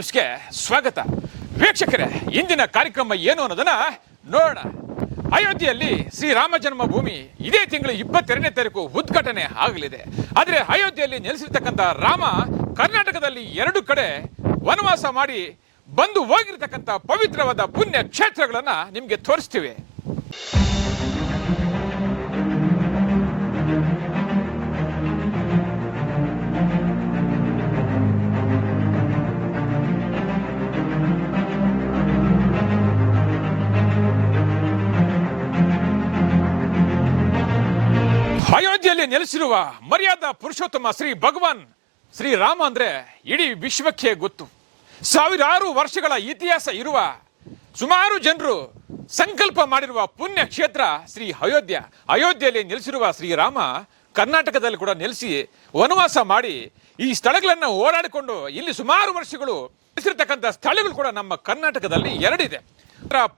ನ್ಯೂಸ್ಗೆ ಸ್ವಾಗತ. ವೀಕ್ಷಕರೇ, ಇಂದಿನ ಕಾರ್ಯಕ್ರಮ ಏನು ಅನ್ನೋದನ್ನ ನೋಡೋಣ. ಅಯೋಧ್ಯೆಯಲ್ಲಿ ಶ್ರೀರಾಮ ಜನ್ಮಭೂಮಿ ಇದೇ ತಿಂಗಳು ಇಪ್ಪತ್ತೆರಡನೇ ತಾರೀಕು ಉದ್ಘಾಟನೆ ಆಗಲಿದೆ. ಆದರೆ ಅಯೋಧ್ಯೆಯಲ್ಲಿ ನೆಲೆಸಿರ್ತಕ್ಕಂಥ ರಾಮ ಕರ್ನಾಟಕದಲ್ಲಿ ಎರಡು ಕಡೆ ವನವಾಸ ಮಾಡಿ ಬಂದು ಹೋಗಿರ್ತಕ್ಕಂಥ ಪವಿತ್ರವಾದ ಪುಣ್ಯ ಕ್ಷೇತ್ರಗಳನ್ನ ನಿಮಗೆ ತೋರಿಸ್ತೀವಿ. ಅಯೋಧ್ಯೆಯಲ್ಲಿ ನೆಲೆಸಿರುವ ಮರ್ಯಾದ ಪುರುಷೋತ್ತಮ ಶ್ರೀ ಭಗವಾನ್ ಶ್ರೀರಾಮ ಅಂದ್ರೆ ಇಡೀ ವಿಶ್ವಕ್ಕೆ ಗೊತ್ತು. ಸಾವಿರಾರು ವರ್ಷಗಳ ಇತಿಹಾಸ ಇರುವ ಸುಮಾರು ಜನರು ಸಂಕಲ್ಪ ಮಾಡಿರುವ ಪುಣ್ಯ ಕ್ಷೇತ್ರ ಶ್ರೀ ಅಯೋಧ್ಯ. ಅಯೋಧ್ಯೆಯಲ್ಲಿ ನೆಲೆಸಿರುವ ಶ್ರೀರಾಮ ಕರ್ನಾಟಕದಲ್ಲಿ ಕೂಡ ನೆಲೆಸಿ ವನವಾಸ ಮಾಡಿ ಈ ಸ್ಥಳಗಳನ್ನ ಓಡಾಡಿಕೊಂಡು ಇಲ್ಲಿ ಸುಮಾರು ವರ್ಷಗಳು ನೆಲೆಸಿರ್ತಕ್ಕಂಥ ಸ್ಥಳಗಳು ಕೂಡ ನಮ್ಮ ಕರ್ನಾಟಕದಲ್ಲಿ ಎರಡಿದೆ.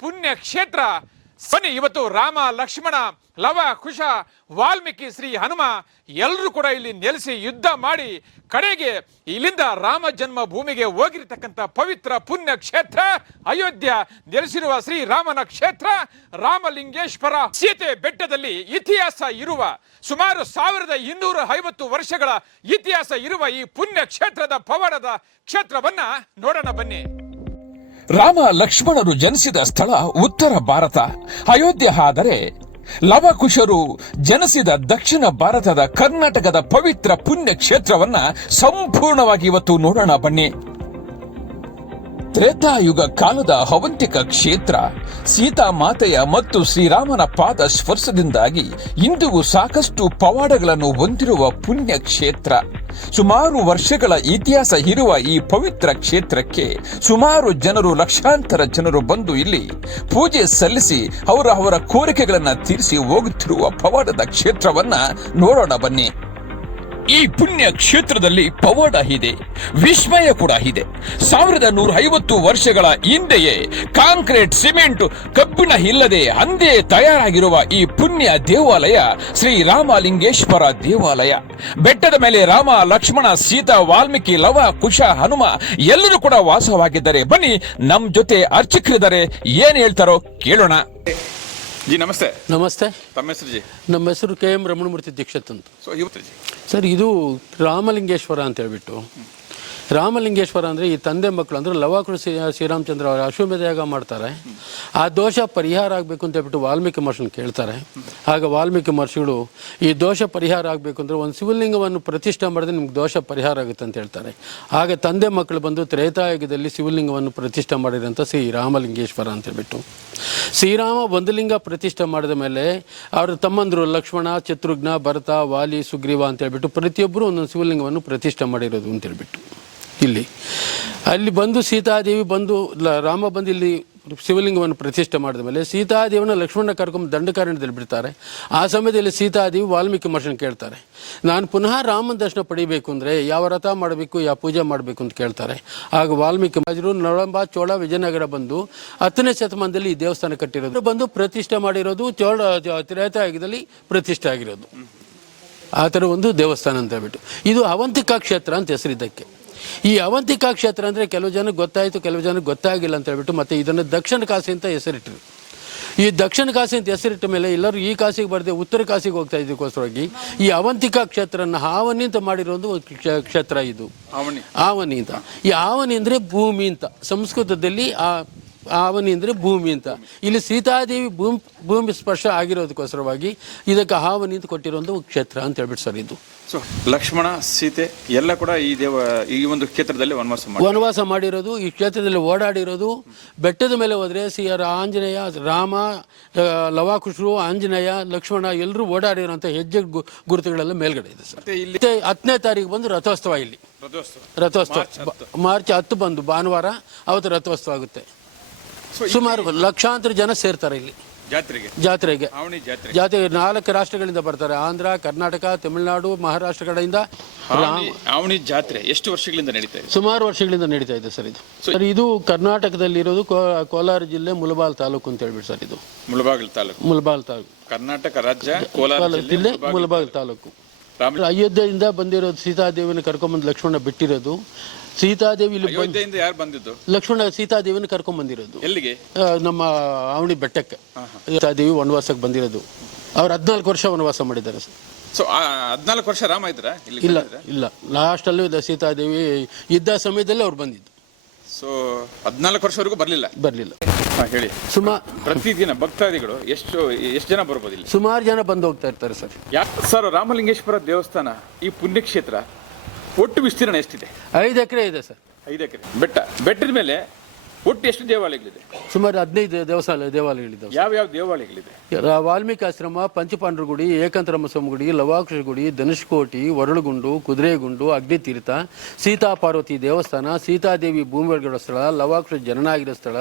ಪುಣ್ಯ ಕ್ಷೇತ್ರ ಬನ್ನಿ, ಇವತ್ತು ರಾಮ, ಲಕ್ಷ್ಮಣ, ಲವ, ಕುಶ, ವಾಲ್ಮೀಕಿ, ಶ್ರೀ ಹನುಮ ಎಲ್ಲರೂ ಕೂಡ ಇಲ್ಲಿ ನೆಲೆಸಿ ಯುದ್ಧ ಮಾಡಿ ಕಡೆಗೆ ಇಲ್ಲಿಂದ ರಾಮ ಜನ್ಮ ಭೂಮಿಗೆ ಹೋಗಿರ್ತಕ್ಕಂಥ ಪವಿತ್ರ ಪುಣ್ಯ ಕ್ಷೇತ್ರ ಅಯೋಧ್ಯ ನೆಲೆಸಿರುವ ಶ್ರೀ ರಾಮನ ಕ್ಷೇತ್ರ ರಾಮಲಿಂಗೇಶ್ವರ ಸೀತೆ ಬೆಟ್ಟದಲ್ಲಿ ಇತಿಹಾಸ ಇರುವ ಸುಮಾರು ಸಾವಿರದ ಇನ್ನೂರ ಐವತ್ತು ವರ್ಷಗಳ ಇತಿಹಾಸ ಇರುವ ಈ ಪುಣ್ಯ ಕ್ಷೇತ್ರದ ಪವಾಡದ ಕ್ಷೇತ್ರವನ್ನ ನೋಡೋಣ ಬನ್ನಿ. ರಾಮ ಲಕ್ಷ್ಮಣರು ಜನಿಸಿದ ಸ್ಥಳ ಉತ್ತರ ಭಾರತ. ಅಯೋಧ್ಯ ಆದರೆ ಲವಕುಶರು ಜನಿಸಿದ ದಕ್ಷಿಣ ಭಾರತದ ಕರ್ನಾಟಕದ ಪವಿತ್ರ ಪುಣ್ಯ ಕ್ಷೇತ್ರವನ್ನ ಸಂಪೂರ್ಣವಾಗಿ ಇವತ್ತು ನೋಡೋಣ ಬನ್ನಿ. ತ್ರೇತಾಯುಗ ಕಾಲದ ಅವಂತಿಕ ಕ್ಷೇತ್ರ ಸೀತಾ ಮಾತೆಯ ಮತ್ತು ಶ್ರೀರಾಮನ ಪಾದ ಸ್ಪರ್ಶದಿಂದಾಗಿ ಇಂದಿಗೂ ಸಾಕಷ್ಟು ಪವಾಡಗಳನ್ನು ಹೊಂದಿರುವ ಪುಣ್ಯ ಕ್ಷೇತ್ರ ಸುಮಾರು ವರ್ಷಗಳ ಇತಿಹಾಸ ಇರುವ ಈ ಪವಿತ್ರ ಕ್ಷೇತ್ರಕ್ಕೆ ಸುಮಾರು ಜನರು, ಲಕ್ಷಾಂತರ ಜನರು ಬಂದು ಇಲ್ಲಿ ಪೂಜೆ ಸಲ್ಲಿಸಿ ಅವರ ಅವರ ಕೋರಿಕೆಗಳನ್ನು ತೀರಿಸಿ ಹೋಗುತ್ತಿರುವ ಪವಾಡದ ಕ್ಷೇತ್ರವನ್ನ ನೋಡೋಣ ಬನ್ನಿ. ಈ ಪುಣ್ಯ ಕ್ಷೇತ್ರದಲ್ಲಿ ಪವಾಡ ಇದೆ, ವಿಸ್ಮಯ ಕೂಡ ಇದೆ. ಸಾವಿರದ ನೂರ ಐವತ್ತು ವರ್ಷಗಳ ಹಿಂದೆಯೇ ಕಾಂಕ್ರೀಟ್, ಸಿಮೆಂಟ್, ಕಬ್ಬಿಣ ಇಲ್ಲದೆ ಅಂದೇ ತಯಾರಾಗಿರುವ ಈ ಪುಣ್ಯ ದೇವಾಲಯ ಶ್ರೀ ರಾಮಲಿಂಗೇಶ್ವರ ದೇವಾಲಯ. ಬೆಟ್ಟದ ಮೇಲೆ ರಾಮ, ಲಕ್ಷ್ಮಣ, ಸೀತಾ, ವಾಲ್ಮೀಕಿ, ಲವ, ಕುಶ, ಹನುಮ ಎಲ್ಲರೂ ಕೂಡ ವಾಸವಾಗಿದ್ದಾರೆ ಬನ್ನಿ, ನಮ್ ಜೊತೆ ಅರ್ಚಕರಿದ್ದಾರೆ. ಏನ್ ಹೇಳ್ತಾರೋ ಕೇಳೋಣ. ಜಿ ನಮಸ್ತೆ. ನಮಸ್ತೆ. ತಮ್ಮ ಹೆಸರು ಜಿ? ನಮ್ಮ ಹೆಸರು ಕೆ ಎಂ ರಮಣಮೂರ್ತಿ ದೀಕ್ಷಿತ್ ಅಂತ. ಸೊ ಇವತ್ತು ಜಿ? ಸರ್ ಇದು ರಾಮಲಿಂಗೇಶ್ವರ ಅಂತ ಹೇಳ್ಬಿಟ್ಟು ರಾಮಲಿಂಗೇಶ್ವರ ಅಂದರೆ ಈ ತಂದೆ ಮಕ್ಕಳು ಅಂದರೆ ಲವಾಕೃ ಶ್ರೀ ಶ್ರೀರಾಮಚಂದ್ರ ಅವರು ಅಶ್ವಮೇಧ ಯಾಗ ಮಾಡ್ತಾರೆ. ಆ ದೋಷ ಪರಿಹಾರ ಆಗಬೇಕು ಅಂತ ಹೇಳ್ಬಿಟ್ಟು ವಾಲ್ಮೀಕಿ ಮಹರ್ಷಿನ ಕೇಳ್ತಾರೆ. ಆಗ ವಾಲ್ಮೀಕಿ ಮಹರ್ಷಿಗಳು ಈ ದೋಷ ಪರಿಹಾರ ಆಗಬೇಕು ಅಂದರೆ ಒಂದು ಶಿವಲಿಂಗವನ್ನು ಪ್ರತಿಷ್ಠೆ ಮಾಡಿದ್ರೆ ನಿಮ್ಗೆ ದೋಷ ಪರಿಹಾರ ಆಗುತ್ತೆ ಅಂತ ಹೇಳ್ತಾರೆ. ಆಗ ತಂದೆ ಮಕ್ಕಳು ಬಂದು ತ್ರೇತಾಯುಗದಲ್ಲಿ ಶಿವಲಿಂಗವನ್ನು ಪ್ರತಿಷ್ಠೆ ಮಾಡಿರೋಂಥ ಶ್ರೀ ರಾಮಲಿಂಗೇಶ್ವರ ಅಂತ ಹೇಳ್ಬಿಟ್ಟು. ಶ್ರೀರಾಮ ಒಂದು ಲಿಂಗ ಪ್ರತಿಷ್ಠೆ ಮಾಡಿದ ಮೇಲೆ ಅವರ ತಮ್ಮಂದರು ಲಕ್ಷ್ಮಣ, ಶತ್ರುಘ್ನ, ಭರತ, ವಾಲಿ, ಸುಗ್ರೀವ ಅಂತ ಹೇಳ್ಬಿಟ್ಟು ಪ್ರತಿಯೊಬ್ಬರು ಒಂದೊಂದು ಶಿವಲಿಂಗವನ್ನು ಪ್ರತಿಷ್ಠೆ ಮಾಡಿರೋದು ಅಂತ ಹೇಳ್ಬಿಟ್ಟು. ಇಲ್ಲಿ. ಅಲ್ಲಿ ಬಂದು ಸೀತಾದೇವಿ ಬಂದು ರಾಮ ಬಂದು ಇಲ್ಲಿ ಶಿವಲಿಂಗವನ್ನು ಪ್ರತಿಷ್ಠೆ ಮಾಡಿದ ಮೇಲೆ ಸೀತಾದೇವಿನ ಲಕ್ಷ್ಮಣ ಕರ್ಕೊಂಡು ದಂಡಕಾರಣ್ಯದಲ್ಲಿ ಬಿಡ್ತಾರೆ. ಆ ಸಮಯದಲ್ಲಿ ಸೀತಾದೇವಿ ವಾಲ್ಮೀಕಿ ಮಹರ್ಷಿನ ಕೇಳ್ತಾರೆ. ನಾನು ಪುನಃ ರಾಮನ ದರ್ಶನ ಪಡಿಬೇಕು ಅಂದರೆ ಯಾವ ರಥ ಮಾಡಬೇಕು, ಯಾವ ಪೂಜೆ ಮಾಡಬೇಕು ಅಂತ ಕೇಳ್ತಾರೆ. ಆಗ ವಾಲ್ಮೀಕಿ ಮಹಜರು ನಳಂಬ, ಚೋಳ, ವಿಜಯನಗರ ಬಂದು ಹತ್ತನೇ ಶತಮಾನದಲ್ಲಿ ಈ ದೇವಸ್ಥಾನ ಕಟ್ಟಿರೋದು. ಬಂದು ಪ್ರತಿಷ್ಠೆ ಮಾಡಿರೋದು, ಚೋಳ ತ್ರೇತಾಯುಗದಲ್ಲಿ ಪ್ರತಿಷ್ಠೆ ಆಗಿರೋದು. ಆ ಥರ ಒಂದು ದೇವಸ್ಥಾನ ಅಂತ ಹೇಳ್ಬಿಟ್ಟು. ಇದು ಅವಂತಿಕಾ ಕ್ಷೇತ್ರ ಅಂತ ಹೆಸರಿದ್ದಕ್ಕೆ. ಈ ಅವಂತಿಕಾ ಕ್ಷೇತ್ರ ಅಂದರೆ ಕೆಲವು ಜನಕ್ಕೆ ಗೊತ್ತಾಯಿತು ಕೆಲವು ಜನಕ್ಕೆ ಗೊತ್ತಾಗಿಲ್ಲ ಅಂತ ಹೇಳ್ಬಿಟ್ಟು ಮತ್ತೆ ಇದನ್ನು ದಕ್ಷಿಣ ಕಾಸಿ ಅಂತ ಹೆಸರಿಟ್ಟರು ಈ ದಕ್ಷಿಣ ಕಾಸಿ ಅಂತ ಹೆಸರಿಟ್ಟ ಮೇಲೆ ಎಲ್ಲರೂ ಈ ಕಾಶಿಗೆ ಬರದೆ ಉತ್ತರ ಕಾಸಿಗೆ ಹೋಗ್ತಾ ಇದಕ್ಕೋಸ್ಕರವಾಗಿ ಈ ಅವಂತಿಕಾ ಕ್ಷೇತ್ರನ ಹಾವನಿ ಅಂತ ಮಾಡಿರೋ ಒಂದು ಕ್ಷ- ಕ್ಷೇತ್ರ ಇದು. ಆವನಿ ಅಂತ. ಈ ಆವನಿ ಅಂದರೆ ಭೂಮಿ ಅಂತ. ಸಂಸ್ಕೃತದಲ್ಲಿ ಆ ಆವನಿ ಅಂದರೆ ಭೂಮಿ ಅಂತ. ಇಲ್ಲಿ ಸೀತಾದೇವಿ ಭೂಮಿ ಭೂಮಿ ಸ್ಪರ್ಶ ಆಗಿರೋದಕ್ಕೋಸ್ಕರವಾಗಿ ಇದಕ್ಕೆ ಹಾವನಿ ಅಂತ ಕೊಟ್ಟಿರೋ ಒಂದು ಕ್ಷೇತ್ರ ಅಂತ ಹೇಳ್ಬಿಟ್ಟು ಸರ್ ಇದು. ಸೊ ಲಕ್ಷ್ಮಣ ಸೀತೆ ಎಲ್ಲ ಕೂಡ ಈ ದೇವ ಈ ಒಂದು ಕ್ಷೇತ್ರದಲ್ಲಿ ವನವಾಸ ವನವಾಸ ಮಾಡಿರೋದು ಈ ಕ್ಷೇತ್ರದಲ್ಲಿ ಓಡಾಡಿರೋದು. ಬೆಟ್ಟದ ಮೇಲೆ ಹೋದರೆ ಸಿ ಆರ್ ಆಂಜನೇಯ ರಾಮ ಲವಾಕುಶರು ಆಂಜನೇಯ ಲಕ್ಷ್ಮಣ ಎಲ್ಲರೂ ಓಡಾಡಿರೋಂಥ ಹೆಜ್ಜೆ ಗುರುತುಗಳೆಲ್ಲ ಮೇಲ್ಗಡೆ ಇದೆ ಸರ್. ಇಲ್ಲಿ ಹತ್ತನೇ ತಾರೀಕು ಬಂದು ರಥೋತ್ಸವ ಇಲ್ಲಿ. ರಥೋತ್ಸವ. ರಥೋತ್ಸವ. ಮಾರ್ಚ್ ಹತ್ತು ಬಂದು ಭಾನುವಾರ ಅವತ್ತು ರಥೋತ್ಸವ ಆಗುತ್ತೆ. ಸುಮಾರು ಲಕ್ಷಾಂತರ ಜನ ಸೇರ್ತಾರೆ ಇಲ್ಲಿ. ಜಾತ್ರೆಗೆ? ಜಾತ್ರೆಗೆ. ಜಾತ್ರೆಗೆ? ಜಾತ್ರೆ ಜಾತ್ರೆ ನಾಲ್ಕು ರಾಷ್ಟ್ರಗಳಿಂದ ಬರ್ತಾರೆ. ಆಂಧ್ರ ಕರ್ನಾಟಕ ತಮಿಳುನಾಡು ಮಹಾರಾಷ್ಟ್ರ ಕಡೆಯಿಂದ ಅವನಿ ಜಾತ್ರೆ ಎಷ್ಟು ವರ್ಷಗಳಿಂದ ನಡೀತಾ ಇದೆ? ಸುಮಾರು ವರ್ಷಗಳಿಂದ ನಡೀತಾ ಇದೆ ಸರ್ ಇದು. ಸರ್ ಇದು ಕರ್ನಾಟಕದಲ್ಲಿರೋದು ಕೋಲಾರ ಜಿಲ್ಲೆ ಮುಲಬಾಲ್ ತಾಲೂಕು ಅಂತ ಹೇಳ್ಬಿಟ್ಟು ಸರ್ ಇದು. ಮುಲಬಾಗಿಲ್ ತಾಲೂಕು. ಮುಲಬಾಲ್ ತಾಲೂಕು. ಕರ್ನಾಟಕ ರಾಜ್ಯ ಕೋಲಾರ ಜಿಲ್ಲೆ ಮುಲಬಾಗಿಲ್ ತಾಲೂಕು. ಅಯೋಧ್ಯೆಯಿಂದ ಬಂದಿರೋದು ಸೀತಾದೇವಿನ ಕರ್ಕೊಂಬಂದು ಲಕ್ಷ್ಮಣ ಬಿಟ್ಟಿರೋದು. ಸೀತಾದೇವಿ ಇಲ್ಲಿ ಬಂದು ಅಯೋಧ್ಯೆಯಿಂದ ಯಾರು ಬಂದಿದ್ದು? ಲಕ್ಷ್ಮಣ ಸೀತಾದೇವಿನ ಕರ್ಕೊಂಬಂದಿರೋದು ಎಲ್ಲಿಗೆ? ಆ, ನಮ್ಮ ಅವಣಿ ಬೆಟ್ಟಕ್ಕೆ. ಸೀತಾದೇವಿ ವನವಾಸಕ್ಕೆ ಬಂದಿರೋದು. ಅವ್ರು ಹದಿನಾಲ್ಕು ವರ್ಷ ವನವಾಸ ಮಾಡಿದ್ದಾರೆ ಸರ್. ಸೊ ಹದಿನಾಲ್ಕು ವರ್ಷ ರಾಮ ಇದ್ರ? ಇಲ್ಲಿ ಇಲ್ಲ. ಇಲ್ಲ ಲಾಸ್ಟಲ್ಲೂ ಇದ್ದ ಸೀತಾದೇವಿ ಇದ್ದ ಸಮಯದಲ್ಲಿ ಅವ್ರು ಬಂದಿದ್ದು. ಸೊ ಹದಿನಾಲ್ಕು ವರ್ಷವರೆಗೂ ಬರಲಿಲ್ಲ? ಬರಲಿಲ್ಲ. ಹಾ ಹೇಳಿ. ಸುಮಾ ಪ್ರತಿದಿನ ಭಕ್ತಾದಿಗಳು ಎಷ್ಟು ಎಷ್ಟು ಜನ ಬರ್ಬೋದು ಇಲ್ಲಿ ಸುಮಾರು ಜನ ಬಂದು ಹೋಗ್ತಾ ಇರ್ತಾರೆ ಸರ್. ಯಾ ಸರ್ ರಾಮಲಿಂಗೇಶ್ವರ ದೇವಸ್ಥಾನ ಈ ಪುಣ್ಯಕ್ಷೇತ್ರ ಒಟ್ಟು ವಿಸ್ತೀರ್ಣ ಎಷ್ಟಿದೆ? ಐದು ಎಕರೆ ಇದೆ ಸರ್. ಐದು ಎಕರೆ. ಬೆಟ್ಟ ಬೆಟ್ಟದ ಮೇಲೆ ಒಟ್ಟು ಎಷ್ಟು ದೇವಾಲಯಗಳಿದೆ? ಸುಮಾರು ಹದಿನೈದು ದೇವಸ್ಥಾನ ದೇವಾಲಯಗಳಿದೆ ಯಾವ ಯಾವ ದೇವಾಲಯಗಳಿದೆ? ರಾ- ವಾಲ್ಮೀಕಿ ಆಶ್ರಮ ಪಂಚಪಾಂಡ್ರ ಗುಡಿ ಏಕಾಂತರಮಸ್ವಾಮಿ ಗುಡಿ ಲವಾಕ್ಷರ ಗುಡಿ ಧನುಷ್ಕೋಟಿ ವರಳುಗುಂಡು ಕುದುರೆಗುಂಡು ಅಗ್ನಿತೀರ್ಥ ಸೀತಾ ಪಾರ್ವತಿ ದೇವಸ್ಥಾನ ಸೀತಾದೇವಿ ಭೂಮಿ ಸ್ಥಳ ಲವಾಕುಶ ಜನನಾಗಿರೋ ಸ್ಥಳ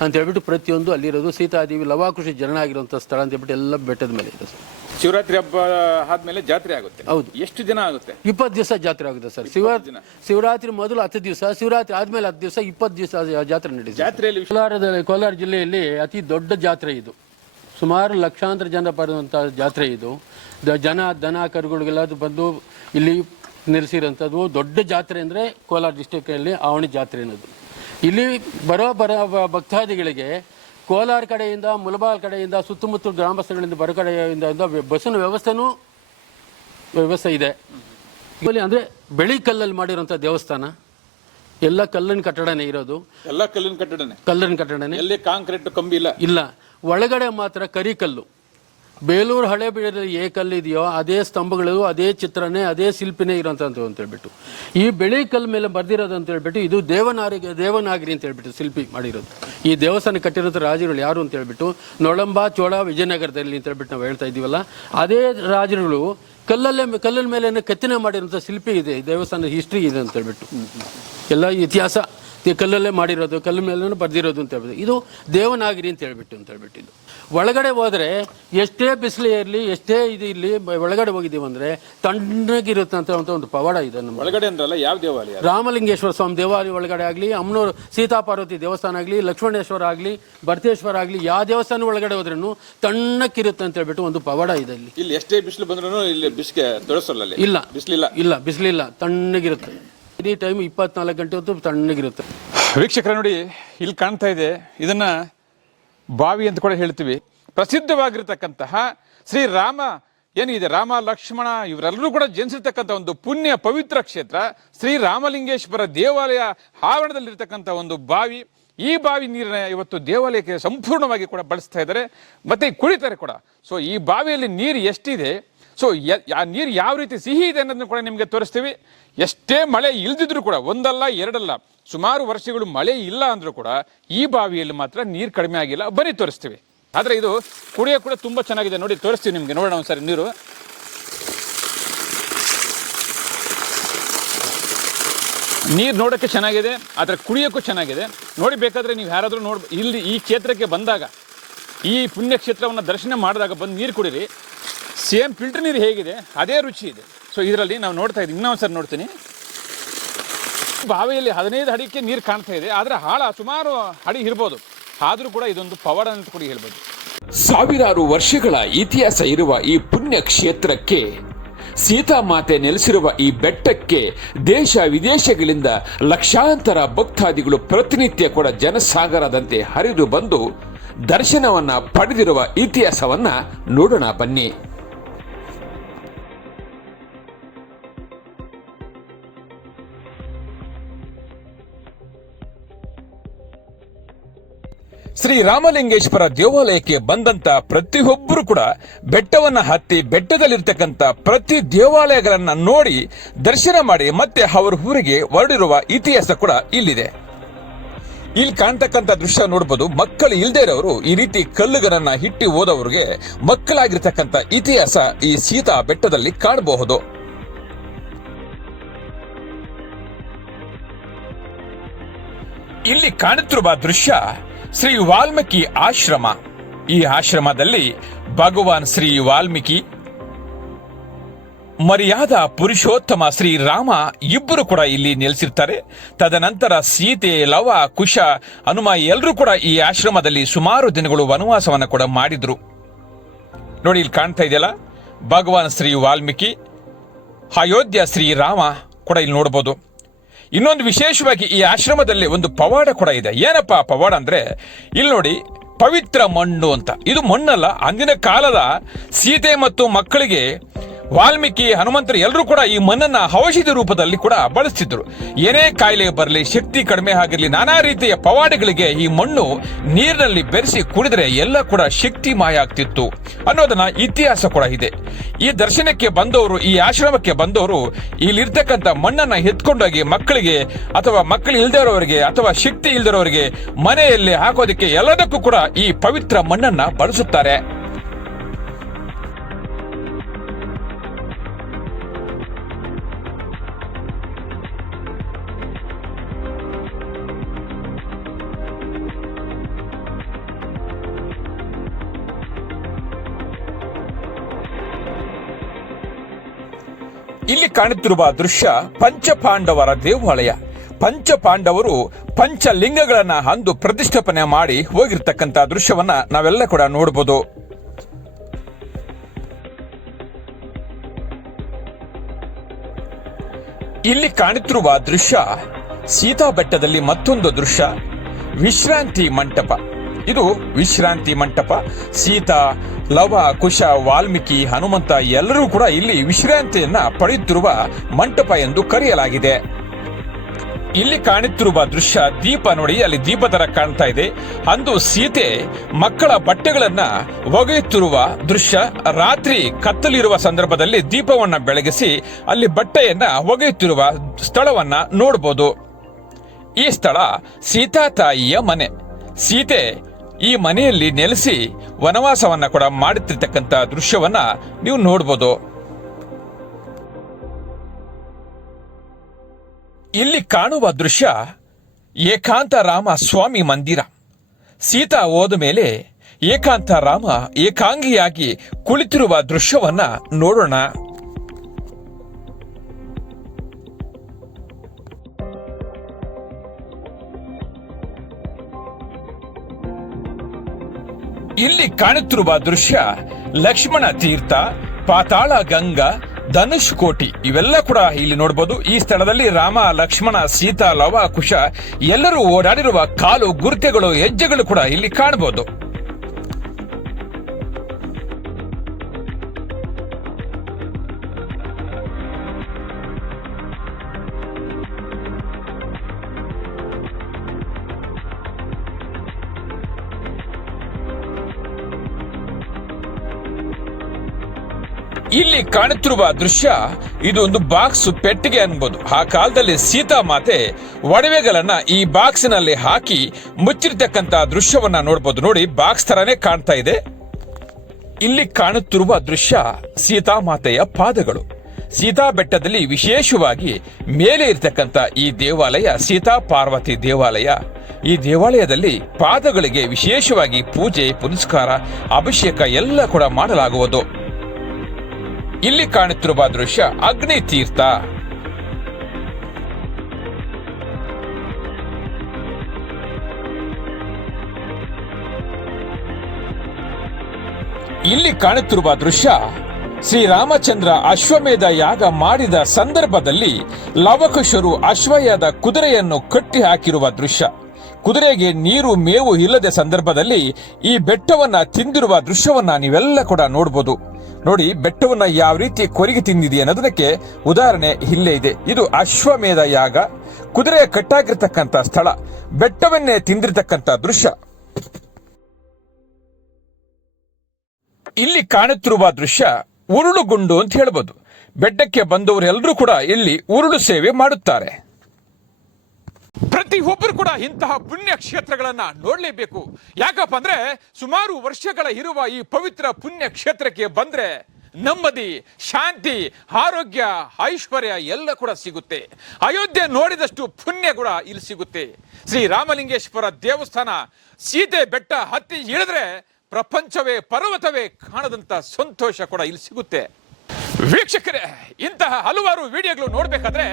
ಅಂತ ಹೇಳ್ಬಿಟ್ಟು ಪ್ರತಿಯೊಂದು ಅಲ್ಲಿರೋದು ಸೀತಾದೇವಿ ಲವಾಕೃಷಿ ಜನನ ಆಗಿರುವಂತ ಸ್ಥಳ ಅಂತ ಹೇಳ್ಬಿಟ್ಟು ಎಲ್ಲ ಬೆಟ್ಟದ ಮೇಲೆ ಇದೆ ಸರ್. ಶಿವರಾತ್ರಿ ಹಬ್ಬ ಆದ್ಮೇಲೆ ಜಾತ್ರೆ ಆಗುತ್ತೆ. ಹೌದು. ಎಷ್ಟು ದಿನ ಆಗುತ್ತೆ? ಇಪ್ಪತ್ತು ದಿವಸ ಜಾತ್ರೆ ಆಗುತ್ತೆ ಸರ್. ಶಿವರಾತ್ರಿ ಶಿವರಾತ್ರಿ ಮೊದಲು ಹತ್ತು ದಿವಸ ಶಿವರಾತ್ರಿ ಆದ್ಮೇಲೆ ಹತ್ತು ದಿವಸ ಇಪ್ಪತ್ತು ದಿವಸ ಜಾತ್ರೆ ನಡೀತದೆ ಜಾತ್ರೆಯಲ್ಲಿ ಕೋಲಾರದಲ್ಲಿ ಕೋಲಾರ ಜಿಲ್ಲೆಯಲ್ಲಿ ಅತಿ ದೊಡ್ಡ ಜಾತ್ರೆ ಇದು. ಸುಮಾರು ಲಕ್ಷಾಂತರ ಜನ ಬರುವಂಥ ಜಾತ್ರೆ ಇದು. ದ- ಜನ ದನ ಕರುಗಳಿಗೆಲ್ಲ ಬಂದು ಇಲ್ಲಿ ನೆಲೆಸಿರೋಂಥದ್ದು ದೊಡ್ಡ ಜಾತ್ರೆ ಅಂದರೆ ಕೋಲಾರ ಡಿಸ್ಟಿಕಲ್ಲಿ ಆವಣಿ ಜಾತ್ರೆ ಅನ್ನೋದು. ಇಲ್ಲಿ ಬರೋ ಬರೋ ಭಕ್ತಾದಿಗಳಿಗೆ ಕೋಲಾರ ಕಡೆಯಿಂದ ಮುಲಬಾಲ್ ಕಡೆಯಿಂದ ಸುತ್ತಮುತ್ತ ಗ್ರಾಮಸ್ಥಗಳಿಂದ ಬರೋ ಕಡೆಯಿಂದ ಬಸ್ಸಿನ ವ್ಯವಸ್ಥೆನೂ ವ್ಯವಸ್ಥೆ ಇದೆ. ಇಲ್ಲಿ ಅಂದರೆ ಬೆಳಿ ಕಲ್ಲಲ್ಲಿ ಮಾಡಿರೋಂಥ ದೇವಸ್ಥಾನ. ಎಲ್ಲ ಕಲ್ಲಿನ ಕಟ್ಟಡನೇ ಇರೋದು. ಎಲ್ಲ ಕಲ್ಲಿನ ಕಟ್ಟಡನೆ. ಕಲ್ಲಿನ ಕಟ್ಟಡನೇ. ಎಲ್ಲಿ ಕಾಂಕ್ರೀಟ್ ಕಂಬಿ ಇಲ್ಲ. ಇಲ್ಲ. ಒಳಗಡೆ ಮಾತ್ರ ಕರಿ ಕಲ್ಲು ಬೇಲೂರು ಹಳೆ ಬೀಡದಲ್ಲಿ ಏ ಕಲ್ಲು ಇದೆಯೋ ಅದೇ ಸ್ತಂಭಗಳು ಅದೇ ಚಿತ್ರನೇ, ಅದೇ ಶಿಲ್ಪಿನೇ ಇರೋಂಥದ್ದು ಅಂತ ಹೇಳ್ಬಿಟ್ಟು. ಈ ಬೆಳೆ ಕಲ್ಲು ಮೇಲೆ ಬರ್ದಿರೋದು ಅಂತ ಹೇಳ್ಬಿಟ್ಟು, ಇದು ದೇವನಾರಿಗೆ, ದೇವನಾಗರಿ ಅಂತ ಹೇಳ್ಬಿಟ್ಟು ಶಿಲ್ಪಿ ಮಾಡಿರೋದು. ಈ ದೇವಸ್ಥಾನ ಕಟ್ಟಿರೋದು ರಾಜರುಗಳು ಯಾರು ಅಂತ ಹೇಳ್ಬಿಟ್ಟು, ನೊಳಂಬ, ಚೋಳ, ವಿಜಯನಗರದಲ್ಲಿ ಅಂತ ಹೇಳ್ಬಿಟ್ಟು ನಾವು ಹೇಳ್ತಾ ಇದ್ದೀವಲ್ಲ, ಅದೇ ರಾಜರುಗಳು ಕಲ್ಲಲ್ಲೇ ಕಲ್ಲಿನ ಮೇಲೆ ಕೆತ್ತನೆ ಮಾಡಿರೋಂಥ ಶಿಲ್ಪಿ ಇದೆ ದೇವಸ್ಥಾನದ ಹಿಸ್ಟ್ರಿ ಇದೆ ಅಂತ ಹೇಳ್ಬಿಟ್ಟು. ಎಲ್ಲ ಇತಿಹಾಸ. ಕಲ್ಲಲ್ಲೇ ಮಾಡಿರೋದು ಕಲ್ಲು ಮೇಲೆ ಬರ್ದಿರೋದು ಅಂತ ಹೇಳ್ಬಿಟ್ಟು. ಇದು ದೇವನಾಗಿರಿ ಅಂತ ಹೇಳ್ಬಿಟ್ಟು ಅಂತ ಹೇಳ್ಬಿಟ್ಟಿದ್ದು. ಒಳಗಡೆ ಹೋದರೆ ಎಷ್ಟೇ ಬಿಸಿಲು ಇರಲಿ ಎಷ್ಟೇ ಇದು ಇಲ್ಲಿ ಒಳಗಡೆ ಹೋಗಿದ್ದೀವಿ ಅಂದರೆ ತಣ್ಣಗಿರುತ್ತಂತ ಒಂದು ಪವಾಡ ಇದೆ ನಮ್ಮ ಒಳಗಡೆ ಅಂದ್ರಲ್ಲ ಯಾವ ದೇವಾಲಯ? ರಾಮಲಿಂಗೇಶ್ವರ ಸ್ವಾಮಿ ದೇವಾಲಯ ಒಳಗಡೆ ಆಗಲಿ ಅಮ್ಮನೂರು ಸೀತಾಪಾರ್ವತಿ ದೇವಸ್ಥಾನ ಆಗಲಿ ಲಕ್ಷ್ಮಣೇಶ್ವರ ಆಗಲಿ ಭರತೇಶ್ವರ ಆಗಲಿ ಯಾವ ದೇವಸ್ಥಾನ ಒಳಗಡೆ ಹೋದ್ರೂ ತಣ್ಣಕ್ಕಿರುತ್ತೆ ಅಂತ ಹೇಳ್ಬಿಟ್ಟು ಒಂದು ಪವಾಡ ಇದೆ ಇಲ್ಲಿ. ಇಲ್ಲಿ ಎಷ್ಟೇ ಬಿಸಿಲು ಬಂದ್ರೂ ಇಲ್ಲಿ ಬಿಸಿಗೆ ತೊಳಸಲ್ಲ ಇಲ್ಲ. ಬಿಸಿಲಿಲ್ಲ? ಇಲ್ಲ ಬಿಸಿಲಿಲ್ಲ ತಣ್ಣಗಿರುತ್ತೆ. ಇಡೀ ಟೈಮ್ ಇಪ್ಪತ್ನಾಲ್ಕು ಗಂಟೆ ಹೊತ್ತು ತಣ್ಣಗಿರುತ್ತೆ. ವೀಕ್ಷಕರ ನೋಡಿ, ಇಲ್ಲಿ ಕಾಣ್ತಾ ಇದೆ, ಇದನ್ನ ಬಾವಿ ಅಂತ ಕೂಡ ಹೇಳ್ತೀವಿ. ಪ್ರಸಿದ್ಧವಾಗಿರ್ತಕ್ಕಂತಹ ಶ್ರೀ ರಾಮ, ಏನಿದೆ? ರಾಮ, ಲಕ್ಷ್ಮಣ, ಇವರೆಲ್ಲರೂ ಕೂಡ ಜನಿಸಿರ್ತಕ್ಕಂಥ ಒಂದು ಪುಣ್ಯ ಪವಿತ್ರ ಕ್ಷೇತ್ರ, ಶ್ರೀ ರಾಮಲಿಂಗೇಶ್ವರ ದೇವಾಲಯ ಆವರಣದಲ್ಲಿರ್ತಕ್ಕಂಥ ಒಂದು ಬಾವಿ. ಈ ಬಾವಿ ನೀರನ್ನ ಇವತ್ತು ದೇವಾಲಯಕ್ಕೆ ಸಂಪೂರ್ಣವಾಗಿ ಕೂಡ ಬಳಸ್ತಾ ಇದ್ದಾರೆ. ಮತ್ತೆ ಕುಡಿತಾರೆ ಕೂಡ. ಸೊ ಈ ಬಾವಿಯಲ್ಲಿ ನೀರು ಎಷ್ಟಿದೆ? ಸೊ ಆ ನೀರು ಯಾವ ರೀತಿ ಸಿಹಿ ಇದೆ ಅನ್ನೋದನ್ನು ಕೂಡ ನಿಮಗೆ ತೋರಿಸ್ತೀವಿ. ಎಷ್ಟೇ ಮಳೆ ಇಲ್ದಿದ್ರು ಕೂಡ, ಒಂದಲ್ಲ, ಎರಡಲ್ಲ, ಸುಮಾರು ವರ್ಷಗಳು ಮಳೆ ಇಲ್ಲ ಅಂದ್ರೂ ಕೂಡ, ಈ ಬಾವಿಯಲ್ಲಿ ಮಾತ್ರ ನೀರು ಕಡಿಮೆ ಆಗಿಲ್ಲ. ಬರೀ ತೋರಿಸ್ತೀವಿ. ಆದರೆ ಇದು ಕುಡಿಯೋ ಕೂಡ ತುಂಬ ಚೆನ್ನಾಗಿದೆ. ನೋಡಿ, ತೋರಿಸ್ತೀವಿ ನಿಮಗೆ. ನೋಡೋಣ ಒಂದ್ಸರಿ ನೀರು. ನೀರು ನೋಡೋಕ್ಕೆ ಚೆನ್ನಾಗಿದೆ, ಆದರೆ ಕುಡಿಯೋಕ್ಕೂ ಚೆನ್ನಾಗಿದೆ. ನೋಡಿ, ಬೇಕಾದರೆ ನೀವು ಯಾರಾದರೂ ನೋಡ್ ಇಲ್ಲಿ ಈ ಕ್ಷೇತ್ರಕ್ಕೆ ಬಂದಾಗ, ಈ ಪುಣ್ಯಕ್ಷೇತ್ರವನ್ನು ದರ್ಶನ ಮಾಡಿದಾಗ ಬಂದು ನೀರು ಕುಡೀರಿ. ಸೇಮ್ ಫಿಲ್ಟರ್ ನೀರು ಹೇಗಿದೆ, ಅದೇ ರುಚಿ ಇದೆ. ಸೊ ಇದರಲ್ಲಿ ನಾವು ನೋಡ್ತಾ ಇದ್ದೀವಿ. ಇನ್ನೊಂದು ಸರಿ ನೋಡ್ತೀನಿ. ಬಾವಿಯಲ್ಲಿ ಹದಿನೈದು ಅಡಿಕೆ ನೀರು ಕಾಣ್ತಾ ಇದೆ. ಆದರೆ ಹಾಳ ಸುಮಾರು ಅಡಿ ಇರ್ಬೋದು. ಆದರೂ ಕೂಡ ಇದೊಂದು ಪವಾಡ ಅಂತ ಕೂಡ ಹೇಳ್ಬೋದು. ಸಾವಿರಾರು ವರ್ಷಗಳ ಇತಿಹಾಸ ಇರುವ ಈ ಪುಣ್ಯ ಕ್ಷೇತ್ರಕ್ಕೆ ಸೀತಾಮಾತೆ ನೆಲೆಸಿರುವ ಈ ಬೆಟ್ಟಕ್ಕೆ ದೇಶ ವಿದೇಶಗಳಿಂದ ಲಕ್ಷಾಂತರ ಭಕ್ತಾದಿಗಳು ಪ್ರತಿನಿತ್ಯ ಕೂಡ ಜನಸಾಗರದಂತೆ ಹರಿದು ಬಂದು ದರ್ಶನವನ್ನ ಪಡೆದಿರುವ ಇತಿಹಾಸವನ್ನ ನೋಡೋಣ ಬನ್ನಿ. ಶ್ರೀ ರಾಮಲಿಂಗೇಶ್ವರ ದೇವಾಲಯಕ್ಕೆ ಬಂದಂತ ಪ್ರತಿಯೊಬ್ಬರು ಕೂಡ ಬೆಟ್ಟವನ್ನ ಹತ್ತಿ ಬೆಟ್ಟದಲ್ಲಿರ್ತಕ್ಕಂಥ ಪ್ರತಿ ದೇವಾಲಯಗಳನ್ನ ನೋಡಿ ದರ್ಶನ ಮಾಡಿ ಮತ್ತೆ ಅವರ ಊರಿಗೆ ಹೊರಡಿರುವ ಇತಿಹಾಸ ಕೂಡ ಇಲ್ಲಿದೆ. ಇಲ್ಲಿ ಕಾಣ್ತಕ್ಕಂಥ ದೃಶ್ಯ ನೋಡಬಹುದು ಮಕ್ಕಳು ಇಲ್ಲದೆ ಇರೋರು ಈ ರೀತಿ ಕಲ್ಲುಗಳನ್ನ ಹಿಟ್ಟಿ ಹೋದವರಿಗೆ ಮಕ್ಕಳಾಗಿರ್ತಕ್ಕಂಥ ಇತಿಹಾಸ ಈ ಸೀತಾ ಬೆಟ್ಟದಲ್ಲಿ ಕಾಣಬಹುದು. ಇಲ್ಲಿ ಕಾಣುತ್ತಿರುವ ದೃಶ್ಯ ಶ್ರೀ ವಾಲ್ಮೀಕಿ ಆಶ್ರಮ. ಈ ಆಶ್ರಮದಲ್ಲಿ ಭಗವಾನ್ ಶ್ರೀ ವಾಲ್ಮೀಕಿ, ಮರ್ಯಾದ ಪುರುಷೋತ್ತಮ ಶ್ರೀರಾಮ ಇಬ್ಬರು ಕೂಡ ಇಲ್ಲಿ ನೆಲೆಸಿರ್ತಾರೆ. ತದನಂತರ ಸೀತೆ, ಲವ, ಕುಶ ಹನುಮ ಎಲ್ಲರೂ ಕೂಡ ಈ ಆಶ್ರಮದಲ್ಲಿ ಸುಮಾರು ದಿನಗಳು ವನವಾಸವನ್ನು ಕೂಡ ಮಾಡಿದ್ರು. ನೋಡಿ, ಇಲ್ಲಿ ಕಾಣ್ತಾ ಇದೆಯಲ್ಲ? ಭಗವಾನ್ ಶ್ರೀ ವಾಲ್ಮೀಕಿ, ಅಯೋಧ್ಯ ಶ್ರೀರಾಮ ಕೂಡ ಇಲ್ಲಿ ನೋಡ್ಬೋದು. ಇನ್ನೊಂದು ವಿಶೇಷವಾಗಿ ಈ ಆಶ್ರಮದಲ್ಲಿ ಒಂದು ಪವಾಡ ಕೂಡ ಇದೆ. ಏನಪ್ಪ ಪವಾಡ ಅಂದ್ರೆ, ಇಲ್ಲಿ ನೋಡಿ, ಪವಿತ್ರ ಮಣ್ಣು ಅಂತ. ಇದು ಮಣ್ಣಲ್ಲ, ಅಂದಿನ ಕಾಲದ ಸೀತೆ ಮತ್ತು ಮಕ್ಕಳಿಗೆ ವಾಲ್ಮೀಕಿ ಹನುಮಂತರು ಎಲ್ಲರೂ ಕೂಡ ಈ ಮಣ್ಣನ್ನ ಔಷಧಿ ರೂಪದಲ್ಲಿ ಕೂಡ ಬಳಸ್ತಿದ್ರು. ಏನೇ ಕಾಯಿಲೆ ಬರಲಿ, ಶಕ್ತಿ ಕಡಿಮೆ ಆಗಿರಲಿ, ನಾನಾ ರೀತಿಯ ಪವಾಡಗಳಿಗೆ ಈ ಮಣ್ಣು ನೀರಿನಲ್ಲಿ ಬೆರೆಸಿ ಕುಡಿದ್ರೆ ಎಲ್ಲ ಕೂಡ ಶಕ್ತಿ ಮಾಯ ಆಗ್ತಿತ್ತು ಅನ್ನೋದನ್ನ ಇತಿಹಾಸ ಕೂಡ ಇದೆ. ಈ ದರ್ಶನಕ್ಕೆ ಬಂದವರು, ಈ ಆಶ್ರಮಕ್ಕೆ ಬಂದವರು ಇಲ್ಲಿರ್ತಕ್ಕಂಥ ಮಣ್ಣನ್ನ ಎತ್ಕೊಂಡೋಗಿ ಮಕ್ಕಳಿಗೆ ಅಥವಾ ಮಕ್ಕಳು ಇಲ್ದಿರೋರಿಗೆ ಅಥವಾ ಶಕ್ತಿ ಇಲ್ದಿರೋರಿಗೆ ಮನೆಯಲ್ಲಿ ಹಾಕೋದಕ್ಕೆ ಎಲ್ಲದಕ್ಕೂ ಕೂಡ ಈ ಪವಿತ್ರ ಮಣ್ಣನ್ನ ಬಳಸುತ್ತಾರೆ. ಇಲ್ಲಿ ಕಾಣುತ್ತಿರುವ ದೃಶ್ಯ ಪಂಚಪಾಂಡವರ ದೇವಾಲಯ. ಪಂಚಪಾಂಡವರು ಪಂಚಲಿಂಗಗಳನ್ನ ಅಂದು ಪ್ರತಿಷ್ಠಾಪನೆ ಮಾಡಿ ಹೋಗಿರ್ತಕ್ಕಂಥ ದೃಶ್ಯವನ್ನ ನಾವೆಲ್ಲ ಕೂಡ ನೋಡಬಹುದು ಇಲ್ಲಿ ಕಾಣುತ್ತಿರುವ ದೃಶ್ಯ ಸೀತಾ ಬೆಟ್ಟದಲ್ಲಿ ಮತ್ತೊಂದು ದೃಶ್ಯ. ವಿಶ್ರಾಂತಿ ಮಂಟಪ. ಇದು ವಿಶ್ರಾಂತಿ ಮಂಟಪ, ಸೀತಾ, ಲವ, ಕುಶ, ವಾಲ್ಮೀಕಿ, ಹನುಮಂತ ಎಲ್ಲರೂ ಕೂಡ ಇಲ್ಲಿ ವಿಶ್ರಾಂತಿಯನ್ನ ಪಡೆಯುತ್ತಿರುವ ಮಂಟಪ ಎಂದು ಕರೆಯಲಾಗಿದೆ. ಇಲ್ಲಿ ಕಾಣುತ್ತಿರುವ ದೃಶ್ಯ ದೀಪ ನೋಡಿ, ಅಲ್ಲಿ ದೀಪ ತರ ಕಾಣ್ತಾ ಇದೆ. ಅಂದು ಸೀತೆ ಮಕ್ಕಳ ಬಟ್ಟೆಗಳನ್ನ ಒಗೆಯುತ್ತಿರುವ ದೃಶ್ಯ. ರಾತ್ರಿ ಕತ್ತಲಿರುವ ಸಂದರ್ಭದಲ್ಲಿ ದೀಪವನ್ನ ಬೆಳಗಿಸಿ ಅಲ್ಲಿ ಬಟ್ಟೆಯನ್ನ ಒಗೆಯುತ್ತಿರುವ ಸ್ಥಳವನ್ನ ನೋಡಬಹುದು ಈ ಸ್ಥಳ ಸೀತಾ ತಾಯಿಯ ಮನೆ. ಸೀತೆ ಈ ಮನೆಯಲ್ಲಿ ನೆಲೆಸಿ ವನವಾಸವನ್ನ ಕೂಡ ಮಾಡುತ್ತಿರ್ತಕ್ಕಂಥ ದೃಶ್ಯವನ್ನ ನೀವು ನೋಡ್ಬೋದು. ಇಲ್ಲಿ ಕಾಣುವ ದೃಶ್ಯ ಏಕಾಂತ ರಾಮ ಸ್ವಾಮಿ ಮಂದಿರ. ಸೀತಾ ಹೋದ ಮೇಲೆ ಏಕಾಂತ ರಾಮ ಏಕಾಂಗಿಯಾಗಿ ಕುಳಿತಿರುವ ದೃಶ್ಯವನ್ನ ನೋಡೋಣ. ಇಲ್ಲಿ ಕಾಣುತ್ತಿರುವ ದೃಶ್ಯ ಲಕ್ಷ್ಮಣ ತೀರ್ಥ, ಪಾತಾಳ ಗಂಗಾ, ಧನುಷ್ ಕೋಟಿ ಇವೆಲ್ಲ ಕೂಡ ಇಲ್ಲಿ ನೋಡಬಹುದು ಈ ಸ್ಥಳದಲ್ಲಿ ರಾಮ, ಲಕ್ಷ್ಮಣ, ಸೀತಾ, ಲವ, ಕುಶ ಎಲ್ಲರೂ ಓಡಾಡಿರುವ ಕಾಲು ಗುರ್ತೆಗಳು, ಹೆಜ್ಜೆಗಳು ಕೂಡ ಇಲ್ಲಿ ಕಾಣಬಹುದು ಇಲ್ಲಿ ಕಾಣುತ್ತಿರುವ ದೃಶ್ಯ ಇದು ಒಂದು ಬಾಕ್ಸ್ ಪೆಟ್ಟಿಗೆ ಅನ್ಬೋದು. ಆ ಕಾಲದಲ್ಲಿ ಸೀತಾ ಮಾತೆ ಒಡವೆಗಳನ್ನ ಈ ಬಾಕ್ಸಿನಲ್ಲಿ ಹಾಕಿ ಮುಚ್ಚಿರ್ತಕ್ಕಂತ ದೃಶ್ಯವನ್ನ ನೋಡಬಹುದು ನೋಡಿ, ಬಾಕ್ಸ್ ತರಾನೇ ಕಾಣ್ತಾ ಇದೆ. ಇಲ್ಲಿ ಕಾಣುತ್ತಿರುವ ದೃಶ್ಯ ಸೀತಾ ಮಾತೆಯ ಪಾದಗಳು. ಸೀತಾ ಬೆಟ್ಟದಲ್ಲಿ ವಿಶೇಷವಾಗಿ ಮೇಲೆ ಇರತಕ್ಕಂತ ಈ ದೇವಾಲಯ, ಸೀತಾ ಪಾರ್ವತಿ ದೇವಾಲಯ. ಈ ದೇವಾಲಯದಲ್ಲಿ ಪಾದಗಳಿಗೆ ವಿಶೇಷವಾಗಿ ಪೂಜೆ, ಪುನಸ್ಕಾರ, ಅಭಿಷೇಕ ಎಲ್ಲ ಕೂಡ ಮಾಡಲಾಗುವುದು. ಇಲ್ಲಿ ಕಾಣುತ್ತಿರುವ ದೃಶ್ಯ ಅಗ್ನಿ ತೀರ್ಥ. ಇಲ್ಲಿ ಕಾಣುತ್ತಿರುವ ದೃಶ್ಯ ಶ್ರೀರಾಮಚಂದ್ರ ಅಶ್ವಮೇಧ ಯಾಗ ಮಾಡಿದ ಸಂದರ್ಭದಲ್ಲಿ ಲವಕುಶರು ಅಶ್ವಯದ ಕುದುರೆಯನ್ನು ಕಟ್ಟಿ ಹಾಕಿರುವ ದೃಶ್ಯ. ಕುದುರೆಗೆ ನೀರು ಮೇವು ಇಲ್ಲದ ಸಂದರ್ಭದಲ್ಲಿ ಈ ಬೆಟ್ಟವನ್ನ ತಿಂದಿರುವ ದೃಶ್ಯವನ್ನ ನೀವೆಲ್ಲ ಕೂಡ ನೋಡಬಹುದು ನೋಡಿ, ಬೆಟ್ಟವನ್ನ ಯಾವ ರೀತಿ ಕೊರಿಗೆ ತಿಂದಿದೆ ಅನ್ನೋದಕ್ಕೆ ಉದಾಹರಣೆ ಇಲ್ಲೇ ಇದೆ. ಇದು ಅಶ್ವಮೇಧ ಯಾಗ ಕುದುರೆ ಕಟ್ಟಾಗಿರ್ತಕ್ಕಂಥ ಸ್ಥಳ, ಬೆಟ್ಟವನ್ನೇ ತಿಂದಿರತಕ್ಕಂಥ ದೃಶ್ಯ. ಇಲ್ಲಿ ಕಾಣುತ್ತಿರುವ ದೃಶ್ಯ ಉರುಳುಗುಂಡು ಅಂತ ಹೇಳ್ಬೋದು. ಬೆಟ್ಟಕ್ಕೆ ಬಂದವರೆಲ್ಲರೂ ಕೂಡ ಇಲ್ಲಿ ಉರುಳು ಸೇವೆ ಮಾಡುತ್ತಾರೆ. ಪ್ರತಿ ಒಬ್ಬರು ಕೂಡ ಇಂತಹ ಪುಣ್ಯ ಕ್ಷೇತ್ರಗಳನ್ನ ನೋಡಲೇಬೇಕು. ಯಾಕಪ್ಪ ಅಂದ್ರೆ ಸುಮಾರು ವರ್ಷಗಳ ಇರುವ ಈ ಪವಿತ್ರ ಪುಣ್ಯ ಕ್ಷೇತ್ರಕ್ಕೆ ಬಂದ್ರೆ ನೆಮ್ಮದಿ, ಶಾಂತಿ, ಆರೋಗ್ಯ, ಐಶ್ವರ್ಯ ಎಲ್ಲ ಕೂಡ ಸಿಗುತ್ತೆ. ಅಯೋಧ್ಯೆ ನೋಡಿದಷ್ಟು ಪುಣ್ಯ ಕೂಡ ಇಲ್ಲಿ ಸಿಗುತ್ತೆ. ಶ್ರೀ ರಾಮಲಿಂಗೇಶ್ವರ ದೇವಸ್ಥಾನ ಸೀತೆ ಬೆಟ್ಟ ಹತ್ತಿ ಇಳಿದ್ರೆ ಪ್ರಪಂಚವೇ ಪರ್ವತವೇ ಕಾಣದಂತ ಸಂತೋಷ ಕೂಡ ಇಲ್ಲಿ ಸಿಗುತ್ತೆ. ವೀಕ್ಷಕರೇ, ಇಂತಹ ಹಲವಾರು ವಿಡಿಯೋಗಳು ನೋಡಬೇಕಾದ್ರೆ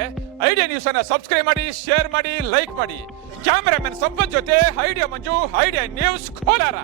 ಐಡಿಯಾ ನ್ಯೂಸ್ ಅನ್ನ ಸಬ್ಸ್ಕ್ರೈಬ್ ಮಾಡಿ, ಶೇರ್ ಮಾಡಿ, ಲೈಕ್ ಮಾಡಿ. ಕ್ಯಾಮೆರಾಮನ್ ಸಂಪತ್ ಜೊತೆ, Idea Manju, Idea News Kolar.